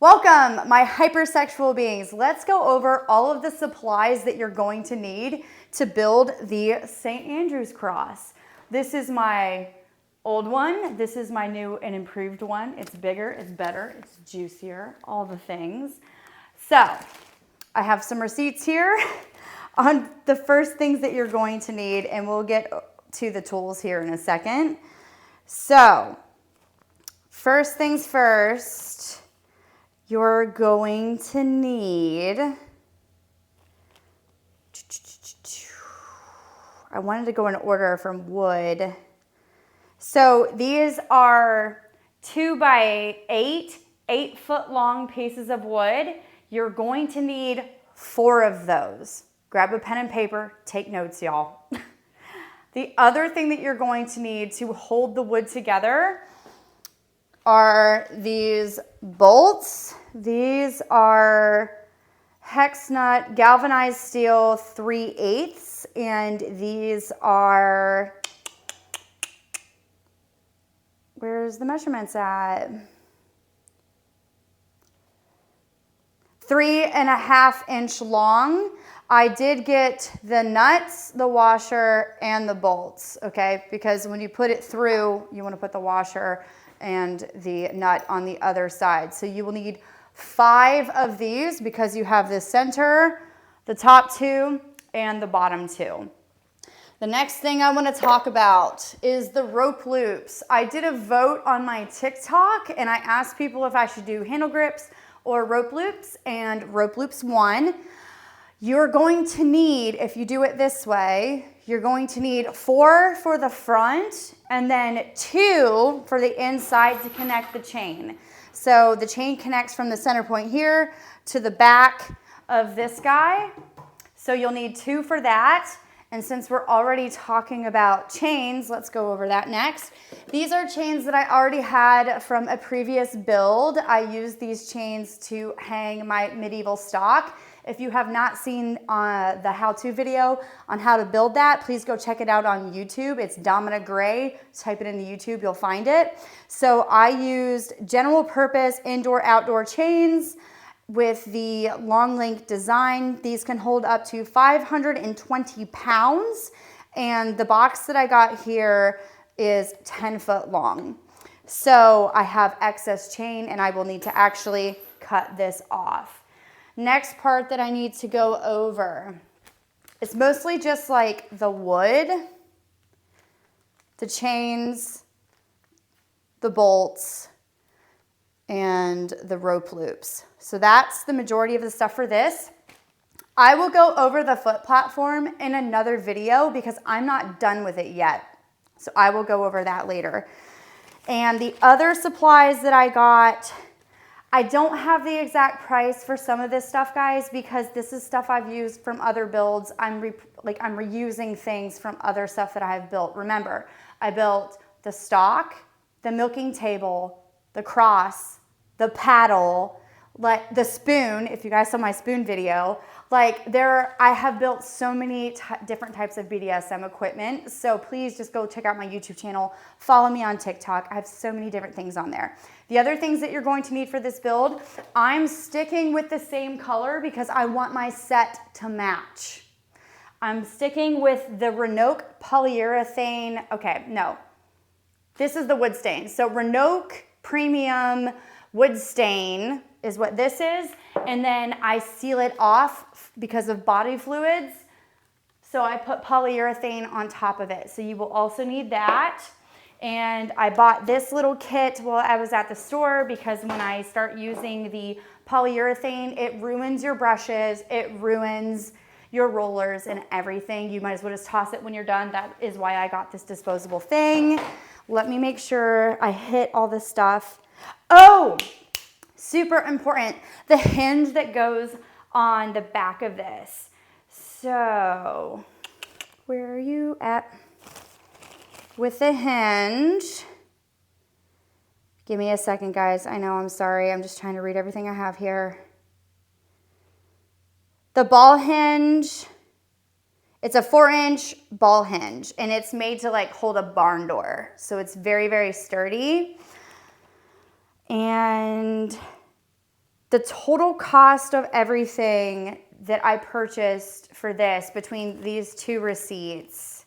Welcome, my hypersexual beings. Let's go over all of the supplies that you're going to need to build the St. Andrew's cross. This is my old one. This is my new and improved one. It's bigger, it's better, it's juicier, all the things. So I have some receipts here on the first things that you're going to need, and we'll get to the tools here in a second. So first things first, you're going to need, I wanted to go in order from wood. So these are 2 by 8-foot long pieces of wood. You're going to need 4 of those. Grab a pen and paper, take notes, y'all. The other thing that you're going to need to hold the wood together are these bolts. These are hex nut galvanized steel 3/8, and these are, where's the measurements at? 3.5 inch long. I did get the nuts, the washer, and the bolts, okay? Because when you put it through, you want to put the washer and the nut on the other side. So you will need 5 of these because you have the center, the top 2, and the bottom 2. The next thing I want to talk about is the rope loops. I did a vote on my TikTok and I asked people if I should do handle grips or rope loops, and rope loops won. You're going to need, if you do it this way, you're going to need 4 for the front and then 2 for the inside to connect the chain. So the chain connects from the center point here to the back of this guy. So you'll need 2 for that. And since we're already talking about chains, let's go over that next. These are chains that I already had from a previous build. I used these chains to hang my medieval stock. If you have not seen the how-to video on how to build that, please go check it out on YouTube. It's Domina Gray. Type it into YouTube, you'll find it. So I used general purpose indoor-outdoor chains with the long link design. These can hold up to 520 pounds. And the box that I got here is 10 foot long. So I have excess chain and I will need to actually cut this off. Next part that I need to go over, it's mostly just like the wood, the chains, the bolts, and the rope loops. So that's the majority of the stuff for this. I will go over the foot platform in another video because I'm not done with it yet. So I will go over that later. And the other supplies that I got, I don't have the exact price for some of this stuff, guys, because this is stuff I've used from other builds. I'm reusing things from other stuff that I have built. Remember, I built the stock, the milking table, the cross, the paddle, like the spoon, if you guys saw my spoon video. I have built so many different types of BDSM equipment. So please just go check out my YouTube channel. Follow me on TikTok. I have so many different things on there. The other things that you're going to need for this build, I'm sticking with the same color because I want my set to match. I'm sticking with the Renoke polyurethane. Okay, no, this is the wood stain. So Renoke Premium Wood Stain is what this is. And then I seal it off because of body fluids. So I put polyurethane on top of it. So you will also need that. And I bought this little kit while I was at the store because when I start using the polyurethane, it ruins your brushes, it ruins your rollers and everything. You might as well just toss it when you're done. That is why I got this disposable thing. Let me make sure I hit all this stuff. Oh, super important, the hinge that goes on the back of this. So where are you at with the hinge? Give me a second, guys. I know, I'm sorry. I'm just trying to read everything I have here. The ball hinge, it's a 4-inch ball hinge and it's made to hold a barn door. So it's very, very sturdy. And The total cost of everything that I purchased for this between these two receipts,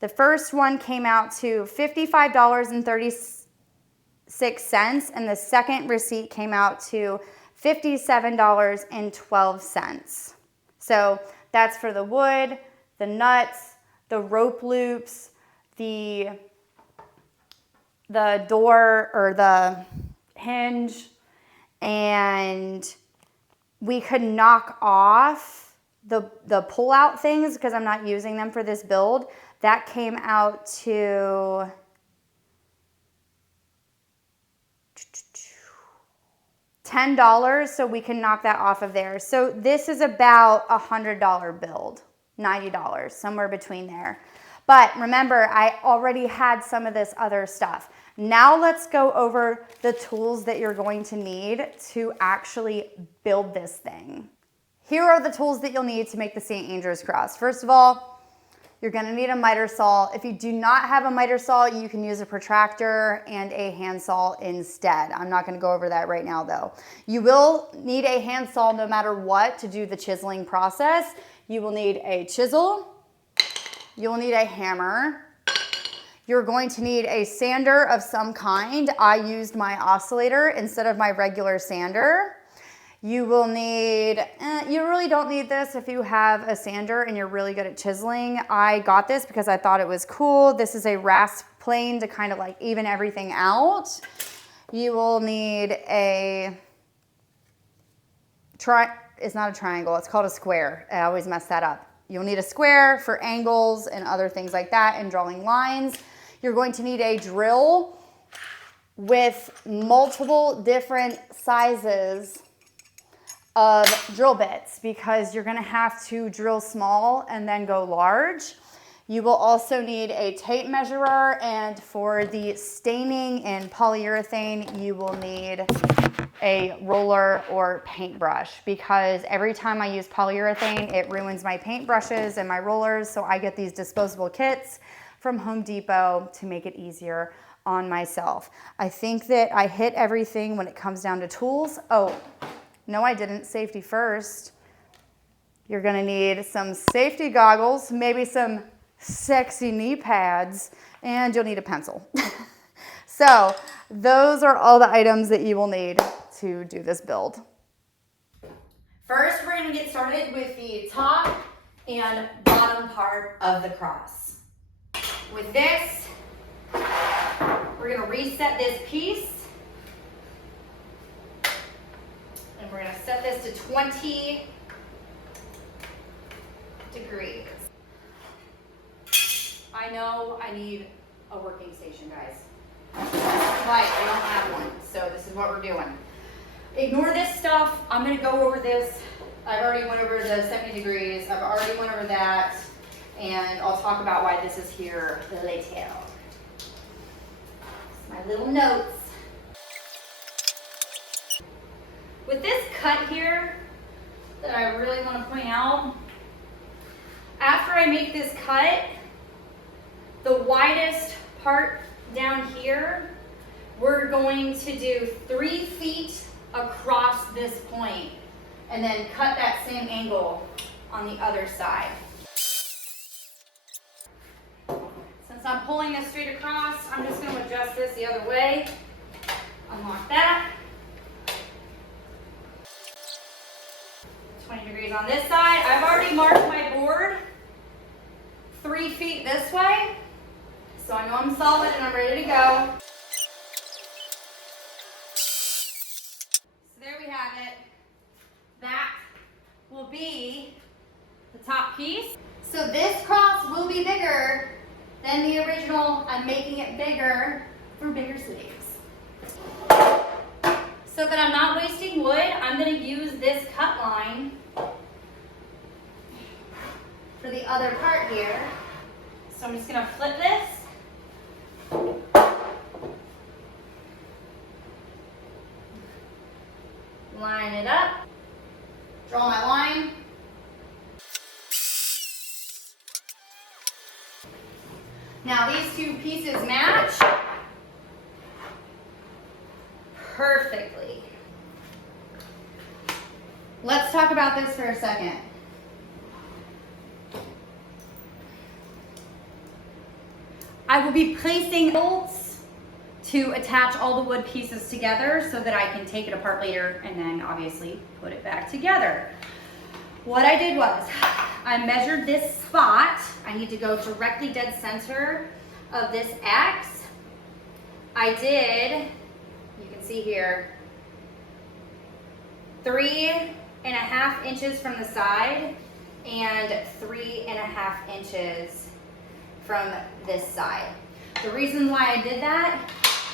the first one came out to $55.36, and the second receipt came out to $57.12. So that's for the wood, the nuts, the rope loops, the door or the hinge, and we could knock off the pull-out things because I'm not using them for this build. That came out to $10, so we can knock that off of there. So this is about a $100 build, $90, somewhere between there. But remember, I already had some of this other stuff. Now let's go over the tools that you're going to need to actually build this thing. Here are the tools that you'll need to make the St. Andrew's cross. First of all, you're gonna need a miter saw. If you do not have a miter saw, you can use a protractor and a handsaw instead. I'm not gonna go over that right now though. You will need a handsaw no matter what to do the chiseling process. You will need a chisel, you'll need a hammer, you're going to need a sander of some kind. I used my oscillator instead of my regular sander. You will need, you really don't need this if you have a sander and you're really good at chiseling. I got this because I thought it was cool. This is a rasp plane to kind of like even everything out. You will need it's not a triangle, it's called a square. I always mess that up. You'll need a square for angles and other things like that and drawing lines. You're going to need a drill with multiple different sizes of drill bits because you're gonna have to drill small and then go large. You will also need a tape measurer, and for the staining in polyurethane, you will need a roller or paintbrush because every time I use polyurethane, it ruins my paintbrushes and my rollers, so I get these disposable kits from Home Depot to make it easier on myself. I think that I hit everything when it comes down to tools. Oh, no, I didn't. Safety first. You're gonna need some safety goggles, maybe some sexy knee pads, and you'll need a pencil. So those are all the items that you will need to do this build. First, we're gonna get started with the top and bottom part of the cross. With this, we're gonna reset this piece. And we're gonna set this to 20 degrees. I know I need a working station, guys. But I don't have one, so this is what we're doing. Ignore this stuff. I'm gonna go over this. I've already went over the 70 degrees. I've already went over that. And I'll talk about why this is here later. My little notes. With this cut here that I really want to point out, after I make this cut, the widest part down here, we're going to do 3 feet across this point and then cut that same angle on the other side. Since I'm pulling this straight across, I'm just going to adjust this the other way. Unlock that. 20 degrees on this side. I've already marked my board 3 feet this way, so I know I'm solid and I'm ready to go. So there we have it. That will be the top piece. So this cross will be bigger than the original. I'm making it bigger for bigger sleeves. So that I'm not wasting wood, I'm going to use this cut line for the other part here. So I'm just going to flip this. Line it up. Draw my line. Now these two pieces match. perfectly. Let's talk about this for a second. I will be placing bolts to attach all the wood pieces together so that I can take it apart later and then obviously put it back together. What I did was I measured this spot. I need to go directly dead center of this X. I did, you can see here, 3.5 inches from the side and 3.5 inches from this side. The reason why I did that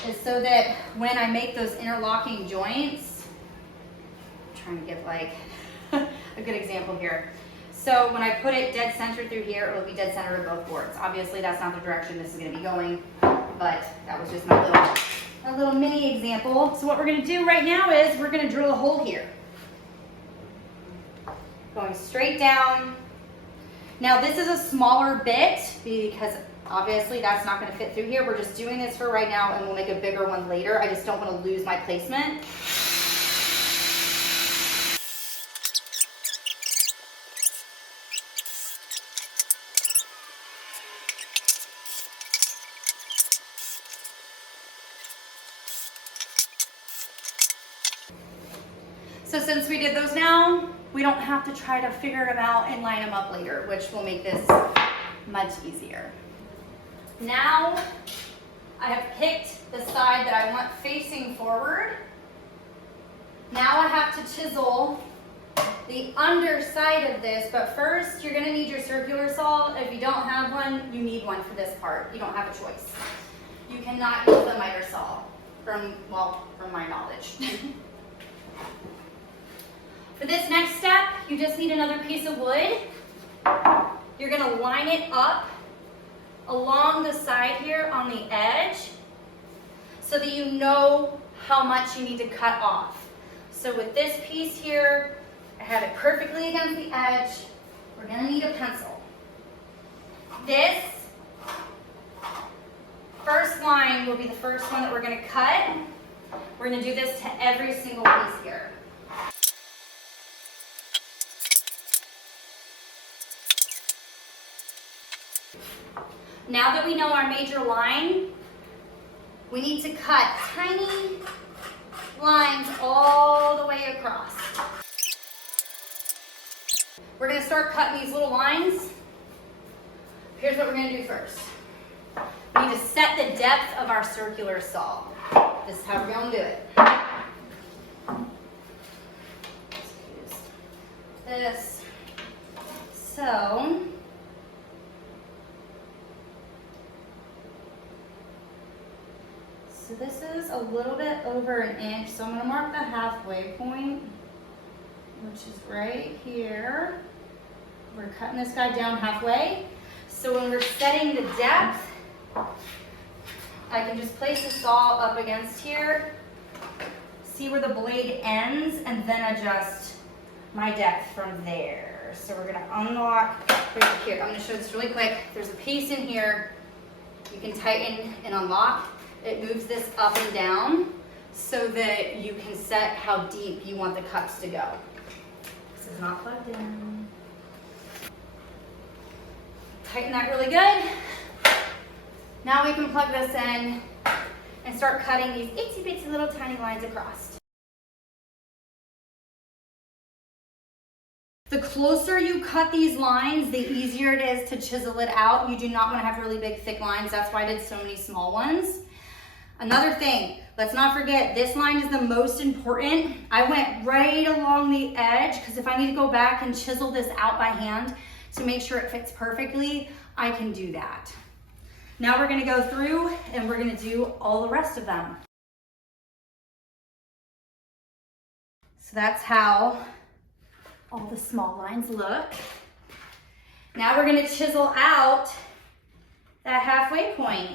is so that when I make those interlocking joints, I'm trying to give like a good example here. So when I put it dead center through here, it will be dead center of both boards. Obviously that's not the direction this is gonna be going, but that was just my little mini example. So what we're gonna do right now is we're gonna drill a hole here. Going straight down. Now this is a smaller bit because obviously that's not going to fit through here. We're just doing this for right now and we'll make a bigger one later. I just don't want to lose my placement. So since we did those now, we don't have to try to figure them out and line them up later, which will make this much easier. Now I have picked the side that I want facing forward. Now I have to chisel the underside of this, but first you're gonna need your circular saw. If you don't have one, you need one for this part. You don't have a choice. You cannot use a miter saw from my knowledge. For this next step, you just need another piece of wood. You're gonna line it up along the side here on the edge so that you know how much you need to cut off. So with this piece here, I have it perfectly against the edge. We're gonna need a pencil. This first line will be the first one that we're gonna cut. We're gonna do this to every single piece here. Now that we know our major line, we need to cut tiny lines all the way across. We're going to start cutting these little lines. Here's what we're going to do first. We need to set the depth of our circular saw. This is how we're going to do it. This. So this is a little bit over an inch, so I'm going to mark the halfway point, which is right here. We're cutting this guy down halfway. So when we're setting the depth, I can just place the saw up against here, see where the blade ends, and then adjust my depth from there. So we're going to unlock, here, I'm going to show this really quick. There's a piece in here you can tighten and unlock. It moves this up and down so that you can set how deep you want the cuts to go. This is not plugged in. Tighten that really good. Now we can plug this in and start cutting these itsy bitsy little tiny lines across. The closer you cut these lines, the easier it is to chisel it out. You do not want to have really big, thick lines. That's why I did so many small ones. Another thing, let's not forget, this line is the most important. I went right along the edge because if I need to go back and chisel this out by hand to make sure it fits perfectly, I can do that. Now we're going to go through and we're going to do all the rest of them. So that's how all the small lines look. Now we're going to chisel out that halfway point.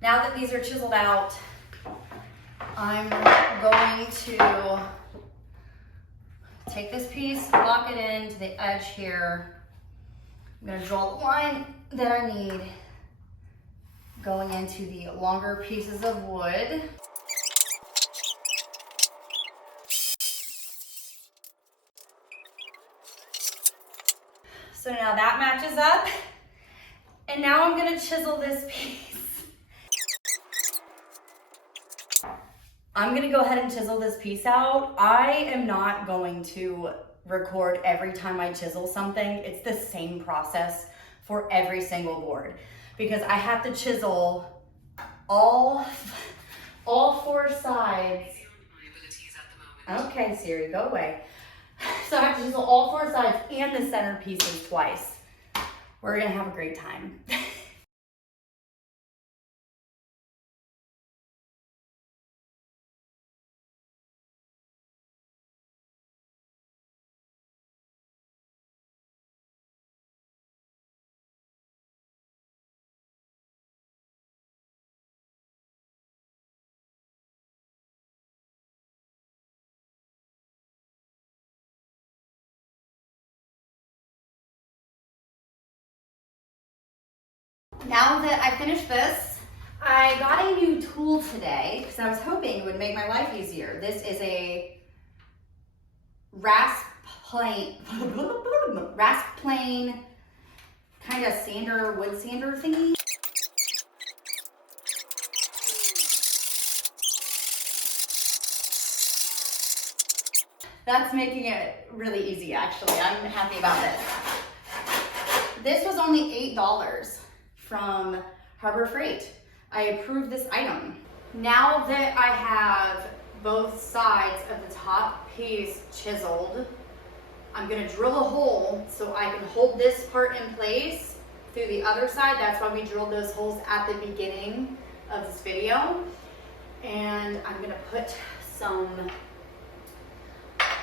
Now that these are chiseled out, I'm going to take this piece, lock it into the edge here. I'm gonna draw the line that I need going into the longer pieces of wood. So now that matches up. And now I'm gonna chisel this piece. I'm gonna go ahead and chisel this piece out. I am not going to record every time I chisel something. It's the same process for every single board because I have to chisel all 4 sides. Okay, Siri, go away. So I have to chisel all 4 sides and the center pieces twice. We're gonna have a great time. Now that I finished this, I got a new tool today because I was hoping it would make my life easier. This is a rasp plane kind of sander, wood sander thingy. That's making it really easy, actually. I'm happy about this. This was only $8 from Harbor Freight. I approved this item. Now that I have both sides of the top piece chiseled, I'm gonna drill a hole so I can hold this part in place through the other side. That's why we drilled those holes at the beginning of this video. And I'm gonna put some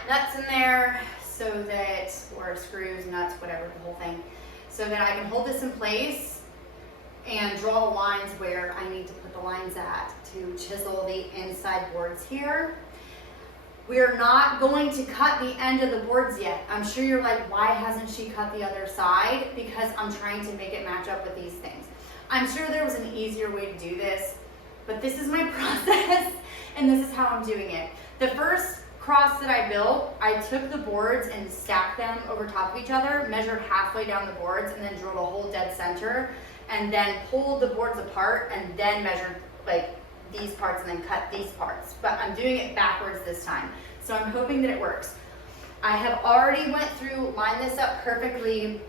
nuts in there so that, or screws, nuts, whatever, the whole thing, so that I can hold this in place and draw the lines where I need to put the lines at to chisel the inside boards here. We're not going to cut the end of the boards yet. I'm sure you're like, why hasn't she cut the other side? Because I'm trying to make it match up with these things. I'm sure there was an easier way to do this, but this is my process and this is how I'm doing it. The first cross that I built, I took the boards and stacked them over top of each other, measured halfway down the boards, and then drilled a hole dead center, and then pulled the boards apart and then measured like these parts and then cut these parts. But I'm doing it backwards this time. So I'm hoping that it works. I have already went through, lined this up perfectly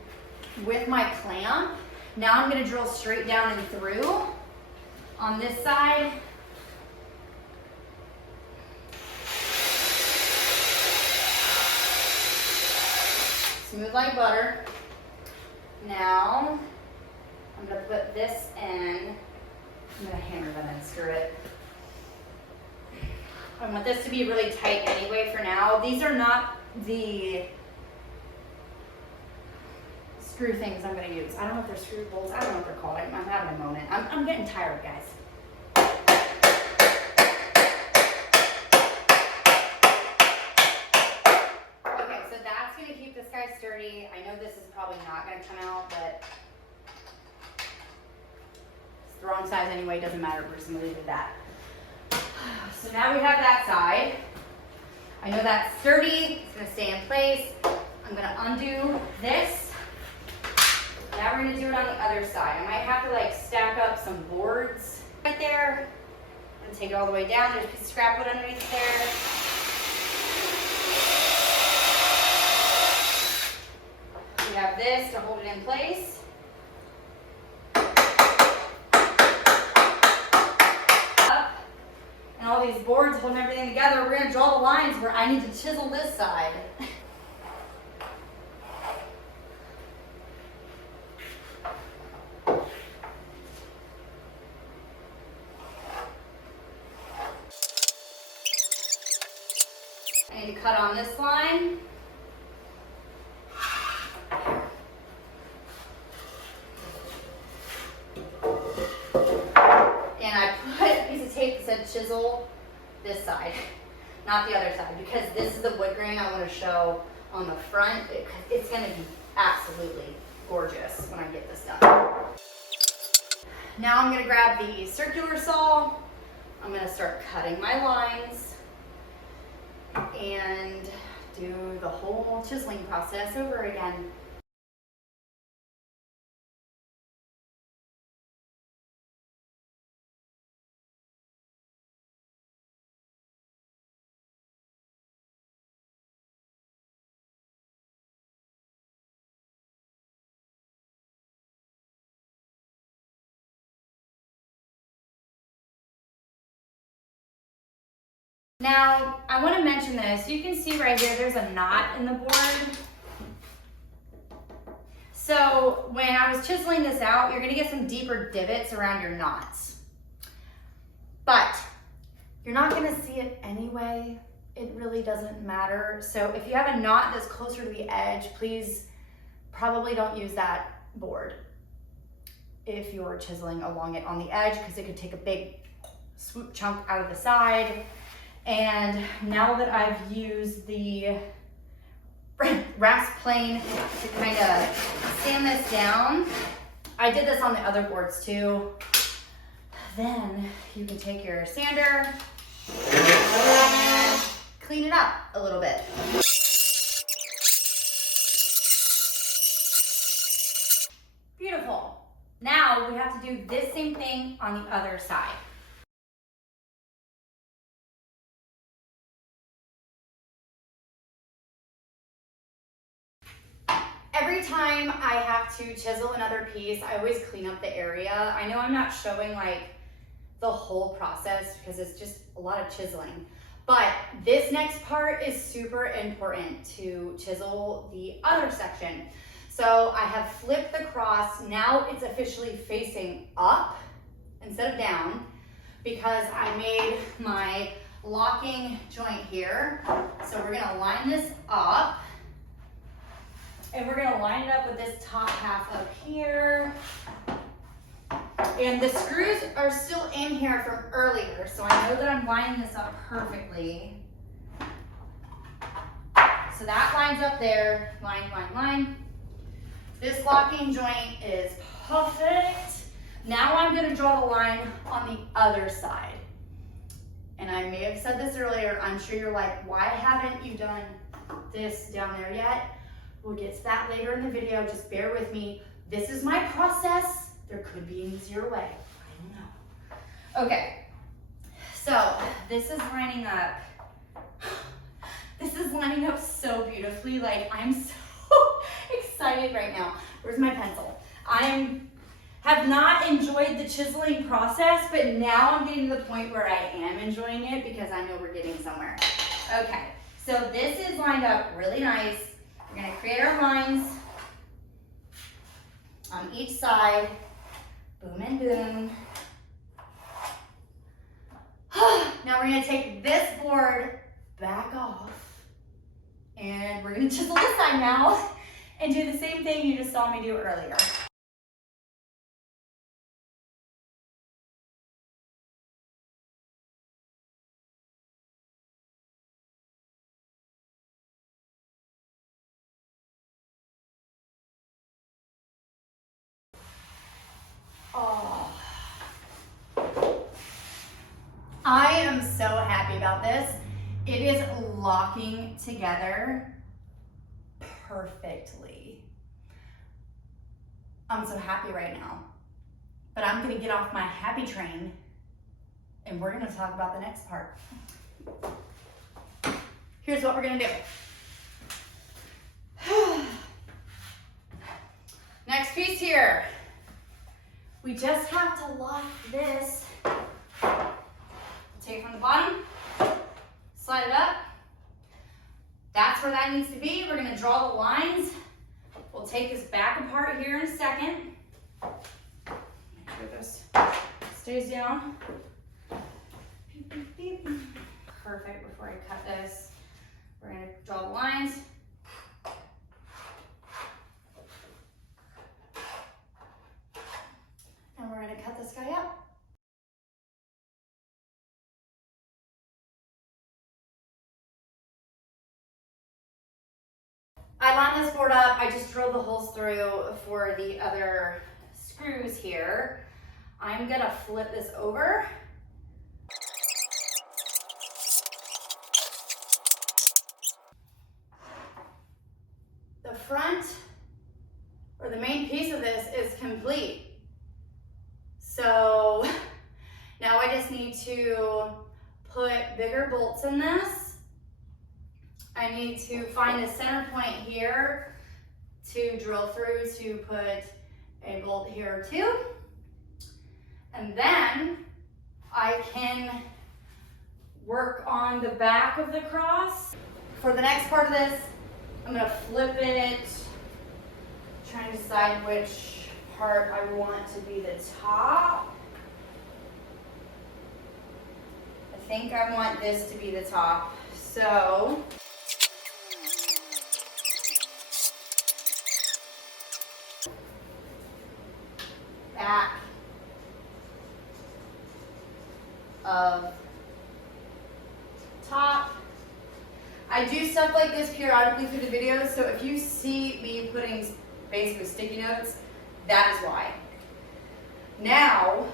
with my clamp. Now I'm gonna drill straight down and through on this side. Smooth like butter. Now, I'm gonna put this in. I'm gonna hammer that in, screw it. I want this to be really tight anyway for now. These are not the screw things I'm gonna use. I don't know if they're screw bolts. I don't know what they're called. I'm having a moment. I'm getting tired, guys. Okay, so that's gonna keep this guy sturdy. I know this is probably not gonna come out, but it's the wrong size anyway. It doesn't matter. We're just gonna leave it at that. So now we have that side. I know that's sturdy. It's gonna stay in place. I'm gonna undo this. Now we're gonna do it on the other side. I might have to like stack up some boards right there. I'm gonna take it all the way down. There's a piece of scrap wood underneath there. We have this to hold it in place. And all these boards holding everything together. We're gonna draw the lines where I need to chisel this side. I need to cut on this line. And I put a piece of tape that said chisel this side. not the other side, because this is the wood grain I want to show on the front. It's going to be absolutely gorgeous when I get this done. Now I'm going to grab the circular saw. I'm going to start cutting my lines and do the whole chiseling process over again. Now, I want to mention this. You can see right here, there's a knot in the board. So when I was chiseling this out, you're going to get some deeper divots around your knots. But you're not going to see it anyway. It really doesn't matter. So if you have a knot that's closer to the edge, please probably don't use that board if you're chiseling along it on the edge, because it could take a big swoop chunk out of the side. And now that I've used the rasp plane to kind of sand this down, I did this on the other boards too. Then you can take your sander and clean it up a little bit. Beautiful. Now we have to do this same thing on the other side. Every time I have to chisel another piece, I always clean up the area. I know I'm not showing like the whole process because it's just a lot of chiseling, but this next part is super important to chisel the other section. So I have flipped the cross. Now it's officially facing up instead of down because I made my locking joint here. So we're gonna line this up. And we're gonna line it up with this top half up here. And the screws are still in here from earlier, so I know that I'm lining this up perfectly. So that lines up there, line, line, line. This locking joint is perfect. Now I'm gonna draw the line on the other side. And I may have said this earlier, I'm sure you're like, why haven't you done this down there yet? We'll get to that later in the video, just bear with me. This is my process. There could be an easier way, I don't know. Okay, so this is lining up. This is lining up so beautifully. Like, I'm so excited right now. Where's my pencil? Have not enjoyed the chiseling process, but now I'm getting to the point where I am enjoying it because I know we're getting somewhere. Okay, so this is lined up really nice. We're gonna create our lines on each side, boom and boom. Now we're gonna take this board back off and we're gonna chisel this side now and do the same thing you just saw me do earlier. Oh, I am so happy about this. It is locking together perfectly. I'm so happy right now, but I'm gonna get off my happy train and we're gonna talk about the next part. Here's what we're gonna do. Next piece here. We just have to lock this. Take it from the bottom, slide it up. That's where that needs to be. We're gonna draw the lines. We'll take this back apart here in a second. Make sure this stays down. Beep, beep, beep. Perfect. Before I cut this, we're gonna draw the lines. And we're gonna cut this guy up. I line this board up. I just drilled the holes through for the other screws here. I'm gonna flip this over. The front, or the main piece of this, is complete. So now I just need to put bigger bolts in this. I need to find the center point here to drill through to put a bolt here too. And then I can work on the back of the cross. For the next part of this, I'm gonna flip it, trying to decide which part I want to be the top. I think I want this to be the top. So, back of top. I do stuff like this periodically through the videos, so if you see me putting basically sticky notes, that is why. Now,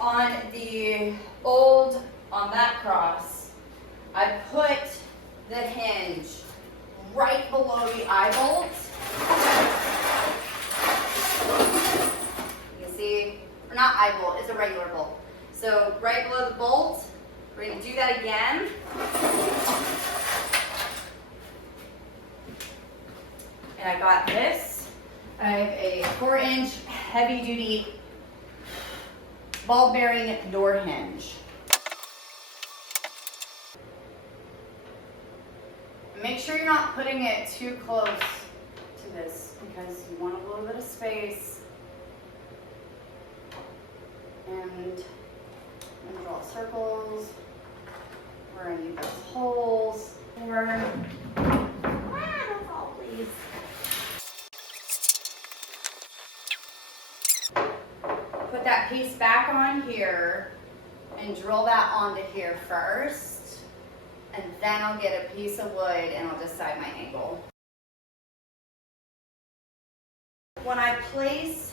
on that cross, I put the hinge right below the eye bolt. You can see, or not eye bolt, it's a regular bolt. So right below the bolt, we're gonna do that again. And I got this. I have a 4-inch heavy-duty ball bearing door hinge. Make sure you're not putting it too close to this because you want a little bit of space. And I'm gonna draw circles. We're gonna need those holes. Don't fall, please. Put that piece back on here and drill that onto here first. And then I'll get a piece of wood and I'll decide my angle. When I place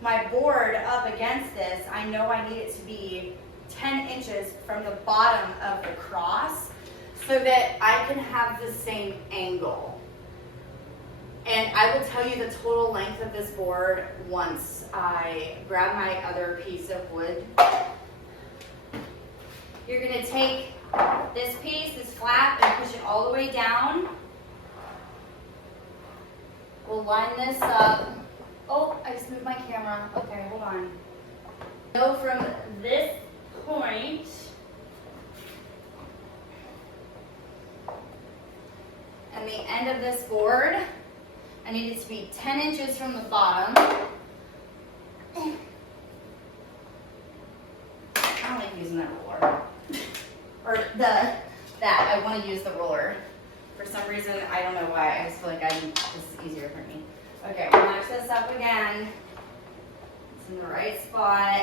my board up against this, I know I need it to be 10 inches from the bottom of the cross so that I can have the same angle. And I will tell you the total length of this board once I grab my other piece of wood. You're gonna take this piece, this flap, and push it all the way down. We'll line this up. Oh, I just moved my camera. Okay, hold on. Go from this point and the end of this board, I need it to be 10 inches from the bottom. I don't like using that ruler. Or that, I want to use the ruler. For some reason, I don't know why, I just feel like this is easier for me. Okay, we'll match this up again. It's in the right spot.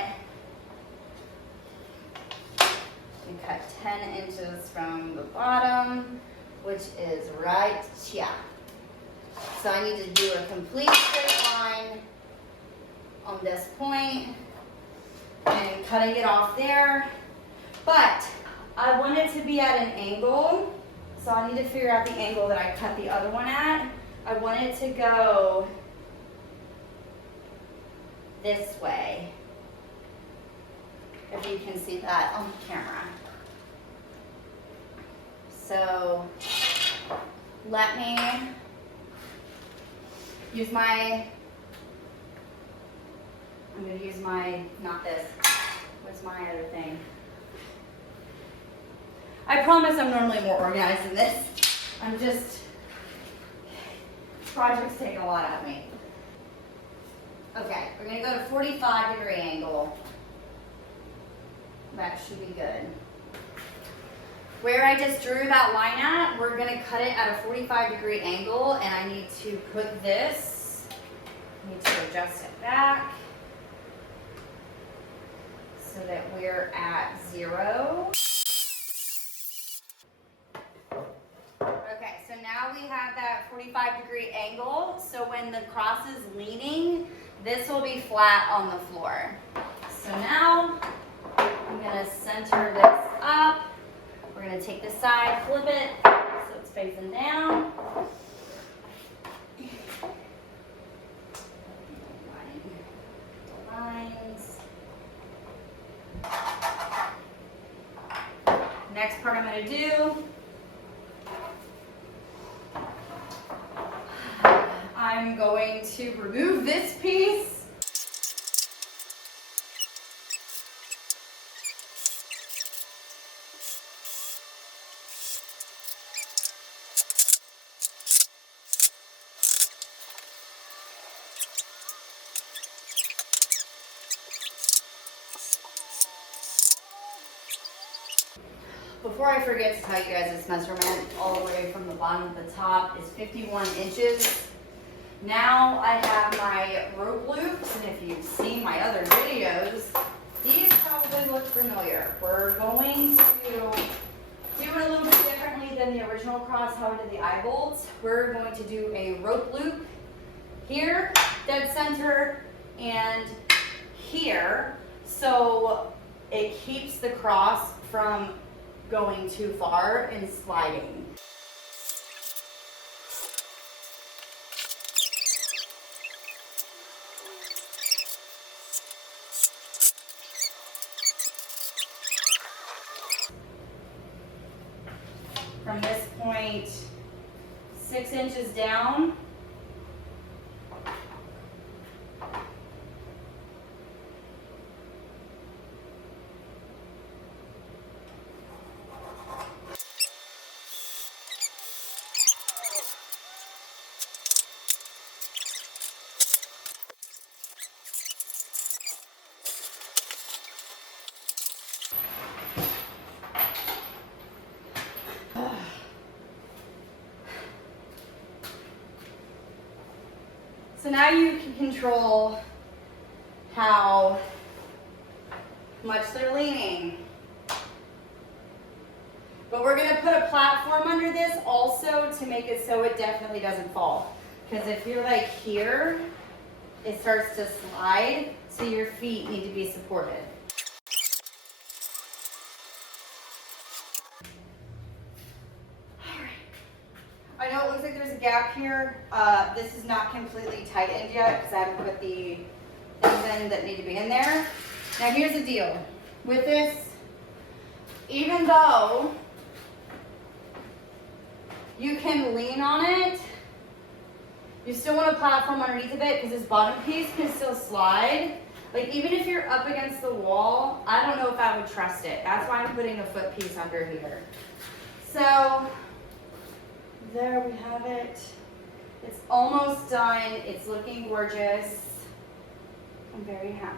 And cut 10 inches from the bottom, which is right here. So I need to do a complete straight line on this point and cutting it off there. But I want it to be at an angle, so I need to figure out the angle that I cut the other one at. I want it to go this way, if you can see that on camera. So let me use my, I'm going to use my, not this, what's my other thing? I promise I'm normally more organized than this. I'm just, projects take a lot out of me. Okay, we're gonna go to 45-degree angle. That should be good. Where I just drew that line at, we're gonna cut it at a 45-degree angle, and I need to put this, I need to adjust it back so that we're at 0. Okay, so now we have that 45-degree angle. So when the cross is leaning, this will be flat on the floor. So now I'm gonna center this up. We're gonna take this side, flip it, so it's facing down. Lines. Next part I'm gonna do, I'm going to remove this piece. Before I forget to tell you guys this measurement, all the way from the bottom to the top is 51 inches. Now I have my rope loops, and if you've seen my other videos, these probably look familiar. We're going to do it a little bit differently than the original cross, how we did the eye bolts. We're going to do a rope loop here, dead center, and here, so it keeps the cross from going too far and sliding. From this point, 6 inches down, so now you can control how much they're leaning. But we're gonna put a platform under this also to make it so it definitely doesn't fall. Because if you're like here, it starts to slide, so your feet need to be supported. I know it looks like there's a gap here. This is not completely tightened yet because I haven't put the things in that need to be in there. Now here's the deal. With this, even though you can lean on it, you still want a platform underneath of it because this bottom piece can still slide. Like even if you're up against the wall, I don't know if I would trust it. That's why I'm putting a foot piece under here. So there we have it. It's almost done. It's looking gorgeous. I'm very happy.